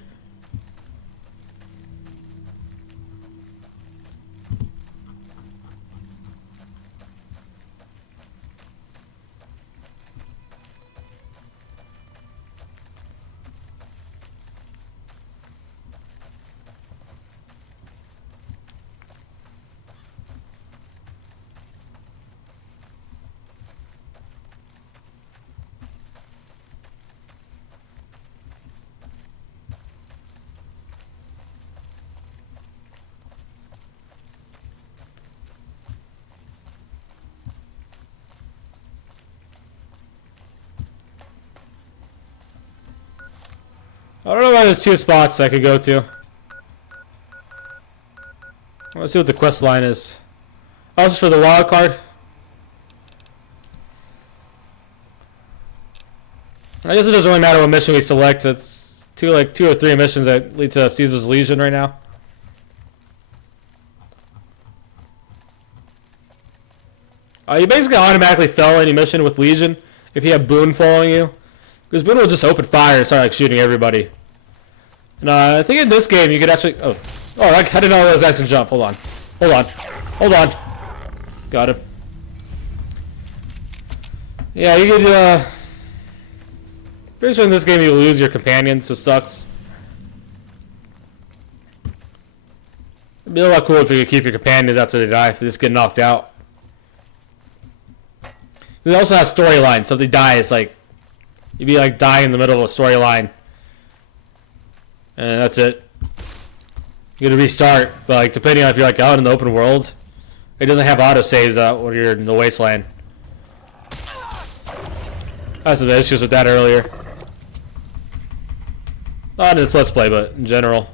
I don't know why there's two spots I could go to. Let's see what the quest line is. Oh, this is for the wild card. I guess it doesn't really matter what mission we select. It's two or three missions that lead to Caesar's Legion right now. You basically automatically fail any mission with Legion if you have Boone following you. Because Boone will just open fire and start like shooting everybody. And I think in this game you could actually... Oh, I didn't know those guys can jump. Hold on. Got him. Yeah, you could... Pretty sure in this game you lose your companions, so it sucks. It'd be a lot cooler if you could keep your companions after they die, if they just get knocked out. They also have storylines, so if they die, it's like... You'd be like dying in the middle of a storyline. And that's it. You gotta restart, but like depending on if you're like out in the open world, it doesn't have autosaves when you're in the wasteland. I had some issues with that earlier. Not in this Let's Play, but in general.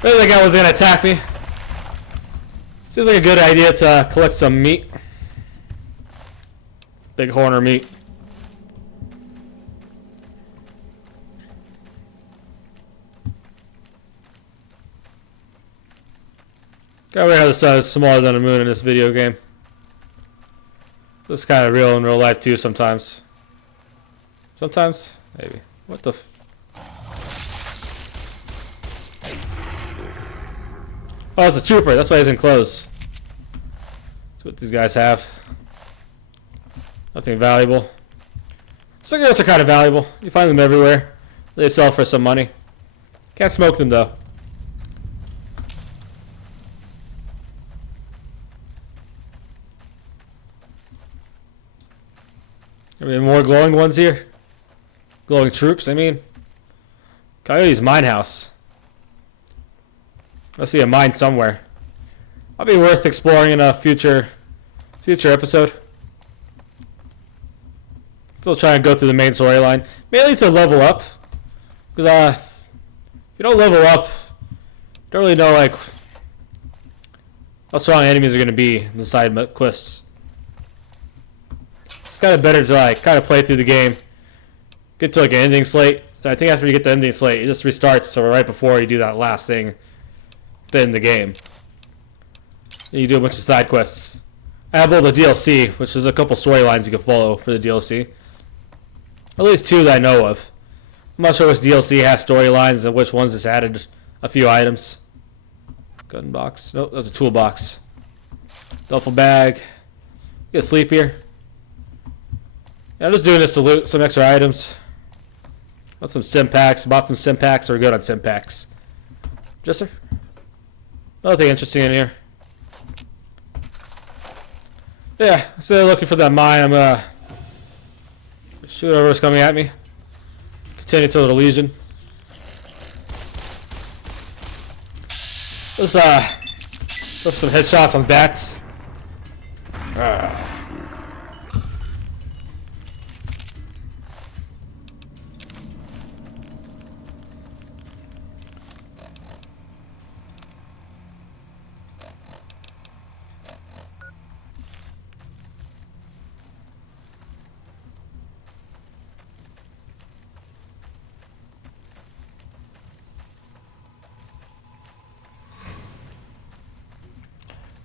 Really, that guy was gonna attack me. Seems like a good idea to collect some meat. Big horner meat. Got weird how the sun is smaller than the moon in this video game. This is kind of real in real life too sometimes. Sometimes? Maybe. What the f... Oh, it's a trooper. That's why he's in clothes. That's what these guys have. Nothing valuable. Cigarettes are kind of valuable. You find them everywhere. They sell for some money. Can't smoke them though. Are more glowing ones here? Glowing troops, I mean. Coyote's mine house. Must be a mine somewhere. That'll be worth exploring in a future episode. Still trying to go through the main storyline. Mainly to level up. Because if you don't level up, you don't really know like how strong enemies are going to be in the side quests. It's kind of better to like kind of play through the game. Get to like an ending slate. I think after you get the ending slate, it just restarts so right before you do that last thing. In the game. And you do a bunch of side quests. I have all the DLC, which is a couple storylines you can follow for the DLC. At least two that I know of. I'm not sure which DLC has storylines and which ones just added a few items. Gun box. Nope, that's a toolbox. Duffel bag. Get sleep here. Yeah, I'm just doing this to loot some extra items. Got some sim packs. Bought some sim packs. We're good on sim packs. Jester? Nothing interesting in here. Yeah, so looking for that mine. I'm gonna shoot whoever's coming at me. Continue to the Legion. Let's put some headshots on bats.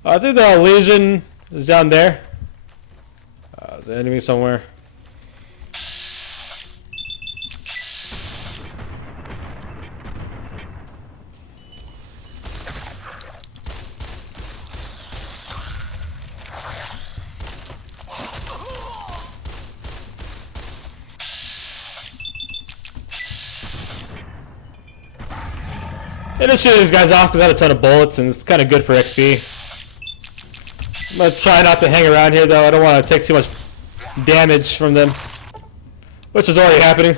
I think the Legion is down there. There's an enemy somewhere. I just shoot these guys off because I have a ton of bullets and it's kind of good for XP. I'm gonna try not to hang around here though. I don't want to take too much damage from them, which is already happening.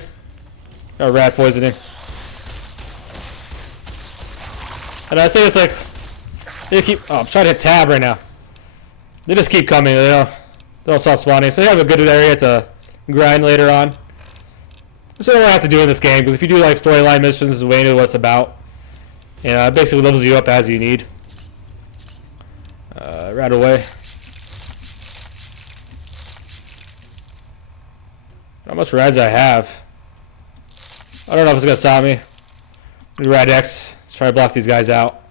Got rat poisoning, and I think it's like they keep. Oh, I'm trying to hit tab right now. They just keep coming. They don't stop spawning. So they have a good area to grind later on. That's what I have to do in this game because if you do like storyline missions, this is way into what it's about. And it basically levels you up as you need. Right away. How much rads I have? I don't know if it's gonna stop me. Rad X. Let's try to block these guys out.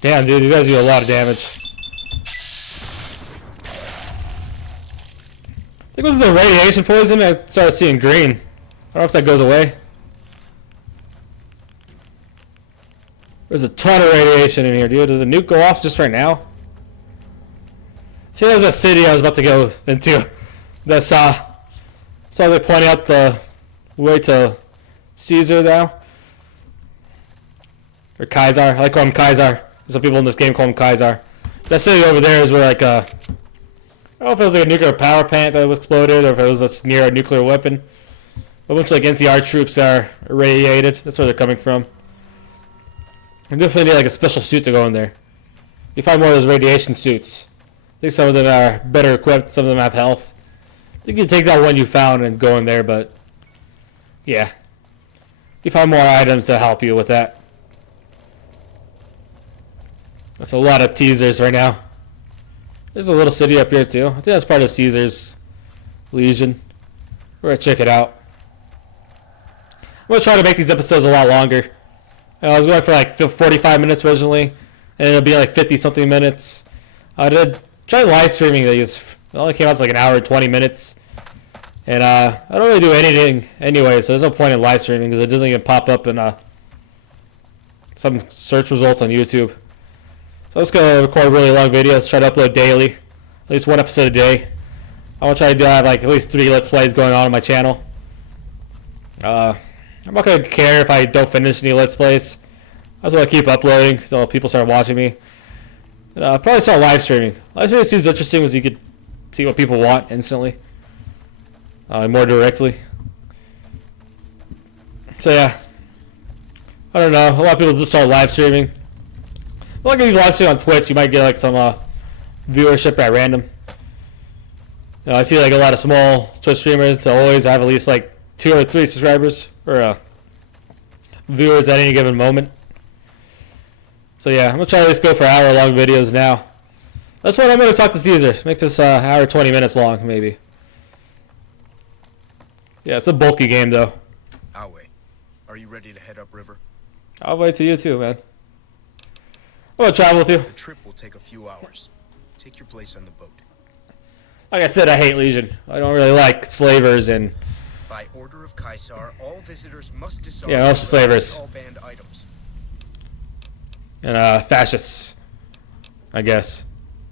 Damn, dude, these guys do a lot of damage. I think it was the radiation poison. I started seeing green. I don't know if that goes away. There's a ton of radiation in here, dude. Does the nuke go off just right now? See, that was that city I was about to go into. That so they're pointing out the way to Caesar now. Or Kaiser. I like calling him Kaiser. Some people in this game call him Kaiser. That city over there is where like I don't know if it was like a nuclear power plant that was exploded or if it was near a nuclear weapon. A bunch of like NCR troops are irradiated. That's where they're coming from. You definitely need like a special suit to go in there. You find more of those radiation suits. I think some of them are better equipped. Some of them have health. I think you can take that one you found and go in there, but yeah. You find more items to help you with that. That's a lot of teasers right now. There's a little city up here too. I think that's part of Caesar's Legion. We're gonna check it out. I'm gonna try to make these episodes a lot longer. I was going for like 45 minutes originally, and it'll be like 50 something minutes. I did try live streaming these. It only came out to like an hour and 20 minutes. And I don't really do anything anyway, so there's no point in live streaming because it doesn't even pop up in some search results on YouTube. So I'm just going to record really long videos, try to upload daily, at least one episode a day. I want to try to have like at least 3 Let's Plays going on my channel. I'm not going to care if I don't finish any Let's Plays. I just want to keep uploading so people start watching me. And I'll probably start live streaming. Live streaming seems interesting because you could see what people want instantly. More directly. So yeah. I don't know. A lot of people just start live streaming. Like if you live stream on Twitch, you might get like some viewership at random. I see like a lot of small Twitch streamers that always have at least like 2 or 3 subscribers or viewers at any given moment. So yeah, I'm gonna try to at least go for hour-long videos now. That's what I'm gonna talk to Caesar. Make this hour 20 minutes long, maybe. Yeah, it's a bulky game though. I'll wait. Are you ready to head upriver? I'll wait till you too, man. I'm gonna travel with you. The trip will take a few hours. Take your place on the boat. Like I said, I hate Legion. I don't really like slavers and. By order of Caesar, all visitors must disarm yeah, also slavers. all banned items. and fascists, I guess.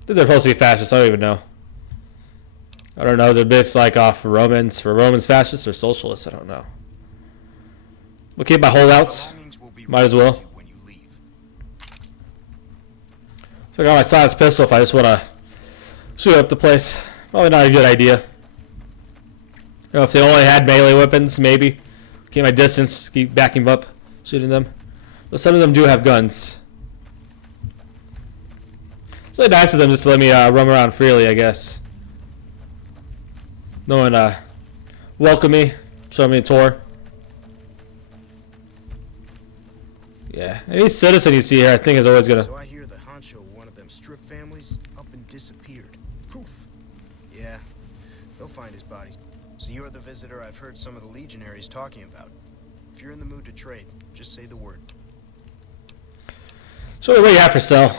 I think they're supposed to be fascists. I don't even know. I don't know. They're based like off Romans. Were Romans fascists or socialists? I don't know. We'll keep my holdouts. Might as well. So I got my silenced pistol if I just want to shoot up the place. Probably not a good idea. You know, if they only had melee weapons, maybe. Keep my distance, keep backing them up, shooting them. But some of them do have guns. It's really nice of them just to let me roam around freely, I guess. No one welcome me, show me a tour. Yeah, any citizen you see here, I think is always gonna. So I hear the honcho of one of them strip families up and disappeared. Poof. Yeah, they'll find his body. So you're the visitor I've heard some of the legionaries talking about. If you're in the mood to trade, just say the word. Show me what you have for sale.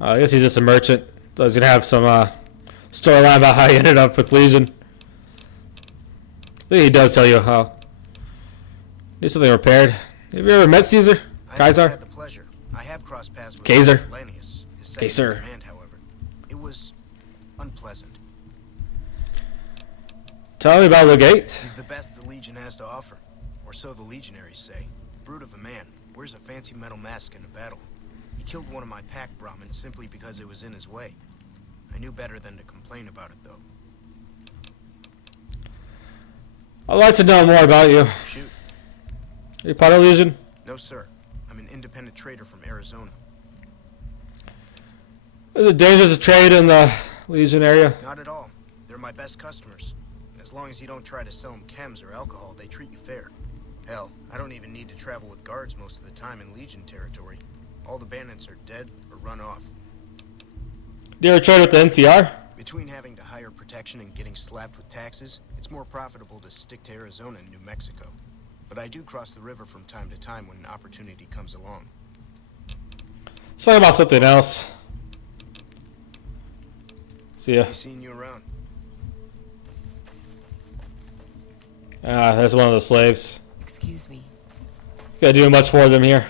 I guess he's just a merchant. So he's gonna have some storyline about how he ended up with Legion. I think he does tell you how. Need something repaired. Have you ever met Caesar? Caesar? Had the pleasure. I have crossed paths with Caesar. Lanius, his second Caesar. in command, however. It was unpleasant. Tell me about Legate. He's the best the Legion has to offer, or so the legionaries say. Brute of a man, wears a fancy metal mask in a battle. He killed one of my pack Brahmins simply because it was in his way. I knew better than to complain about it, though. I'd like to know more about you. Shoot. Are you part of Legion? No, sir. I'm an independent trader from Arizona. Is it dangerous to trade in the Legion area? Not at all. They're my best customers. As long as you don't try to sell them chems or alcohol, they treat you fair. Hell, I don't even need to travel with guards most of the time in Legion territory. All the bandits are dead or run off. Do you ever trade with the NCR? Between having to hire protection and getting slapped with taxes, it's more profitable to stick to Arizona and New Mexico. But I do cross the river from time to time when an opportunity comes along. Let's talk about something else. See ya. Seeing you around. There's one of the slaves. Excuse me. Gotta do much for them here.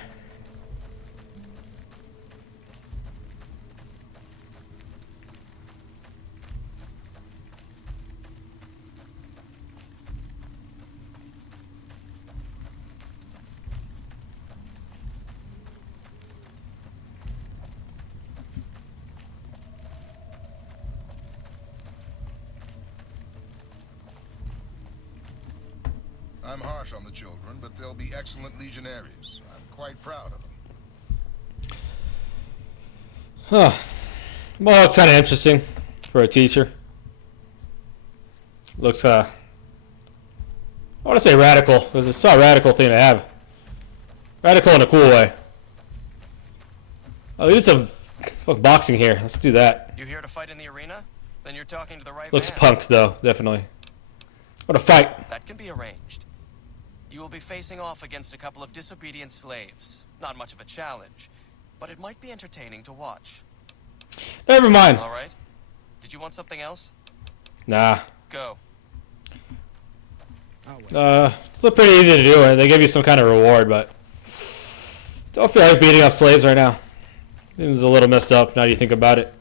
I'm harsh on the children, but they'll be excellent legionaries. I'm quite proud of them. Huh. Well, it's kind of interesting for a teacher. Looks, I want to say radical, because it's not a radical thing to have. Radical in a cool way. Oh, we did some boxing here. Let's do that. You here to fight in the arena? Then you're talking to the right Looks man. punk, though, definitely. What a fight. That can be arranged. You will be facing off against a couple of disobedient slaves. Not much of a challenge, but it might be entertaining to watch. Never mind. All right. Did you want something else? Nah. Go. It's pretty easy to do. Right? They give you some kind of reward, but don't feel like beating up slaves right now. It was a little messed up now you think about it.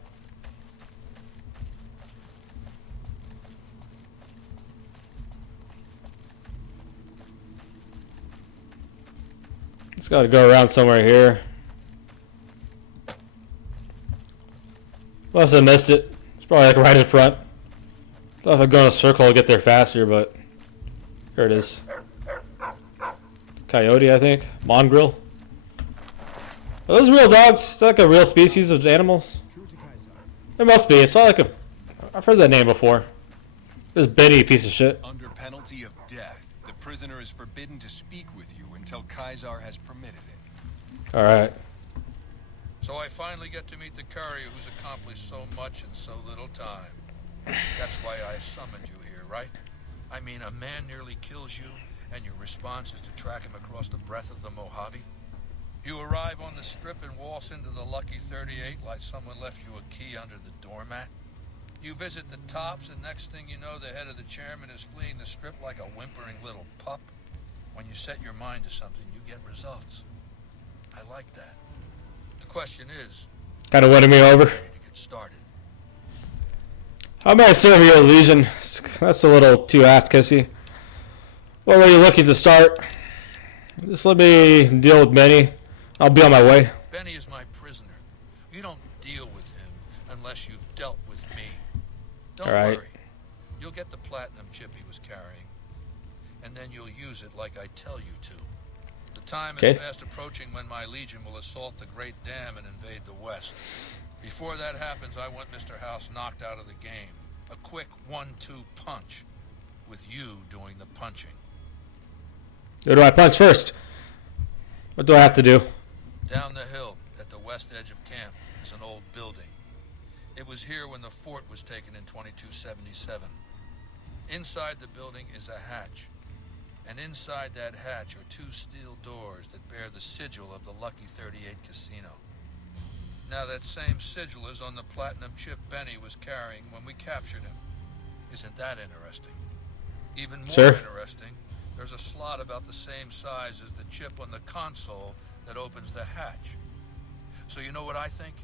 It's got to go around somewhere here. Must have missed it. It's probably like right in front. Thought if I go in a circle, I'll get there faster, but here it is. Coyote, I think. Mongrel. Are those real dogs? Is that like a real species of animals? It must be. It's not like a. I've heard that name before. This Benny piece of shit. Under penalty of death, the prisoner is forbidden to speak with you until Caesar has permitted it. All right. So I finally get to meet the courier who's accomplished so much in so little time. That's why I summoned you here, right? I mean, a man nearly kills you, and your response is to track him across the breadth of the Mojave? You arrive on the strip and waltz into the Lucky 38 like someone left you a key under the doormat? You visit the tops, and next thing you know, the head of the chairman is fleeing the strip like a whimpering little pup? When you set your mind to something, you get results. I like that. The question is, Kind of winning me over. to get started. How may I serve you, Legion? That's a little too ass-kissy. Where were you looking to start? Just let me deal with Benny. I'll be on my way. Benny is my prisoner. You don't deal with him unless you've dealt with me. Don't All right. worry. You'll get the platinum chip he was carrying, and then you'll use it like I tell you to. The time Okay. is fast approaching when my Legion will assault the Great Dam and invade the West. Before that happens, I want Mr. House knocked out of the game. A quick 1-2 punch, with you doing the punching. Who do I punch first? What do I have to do? Down the hill, at the west edge of camp, is an old building. It was here when the fort was taken in 2277. Inside the building is a hatch. And inside that hatch are 2 steel doors that bear the sigil of the Lucky 38 casino. Now that same sigil is on the platinum chip Benny was carrying when we captured him. Isn't that interesting? Even more Sure. interesting, there's a slot about the same size as the chip on the console that opens the hatch. So you know what I think?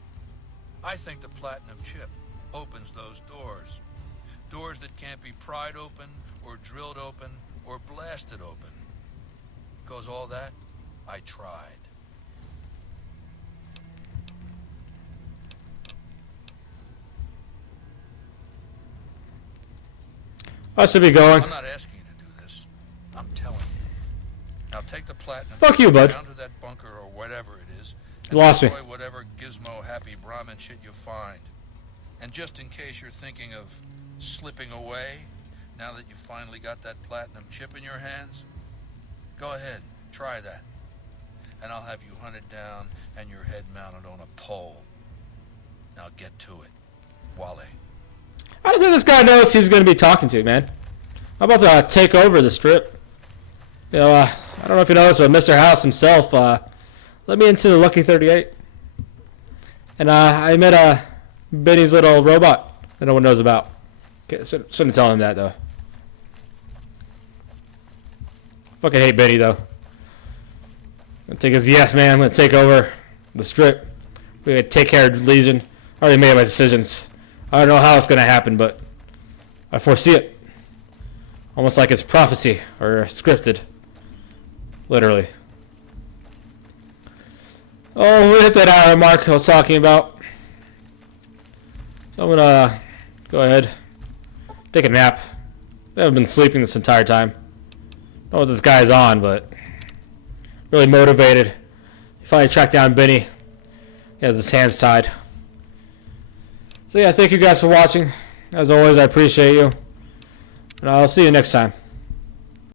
I think the platinum chip opens those doors. Doors that can't be pried open, or drilled open, or blasted open. Because all that, I tried. I should be going. I'm not asking you to do this. I'm telling you. Now take the platinum. Fuck you, bud. Down to that bunker or whatever it is. You lost me. Destroy whatever gizmo happy Brahmin shit you find. And just in case you're thinking of slipping away, now that you finally got that platinum chip in your hands, go ahead, try that. And I'll have you hunted down and your head mounted on a pole. Now get to it, Wale. I don't think this guy knows he's going to be talking to, man. I'm about to take over the strip. You know, I don't know if you know this, but Mr. House himself let me into the Lucky 38. And I met Benny's little robot that no one knows about. Okay, shouldn't tell him that, though. Fucking hate Benny, though. I'm going to take his yes, man. I'm going to take over the strip. We're going to take care of Legion. I already made my decisions. I don't know how it's going to happen, but I foresee it. Almost like it's prophecy or scripted. Literally. Oh, we hit that hour mark I was talking about. So I'm going to go ahead. Take a nap. I haven't been sleeping this entire time. I don't know what this guy's on, but really motivated. He finally tracked down Benny. He has his hands tied. So yeah, thank you guys for watching. As always, I appreciate you. And I'll see you next time.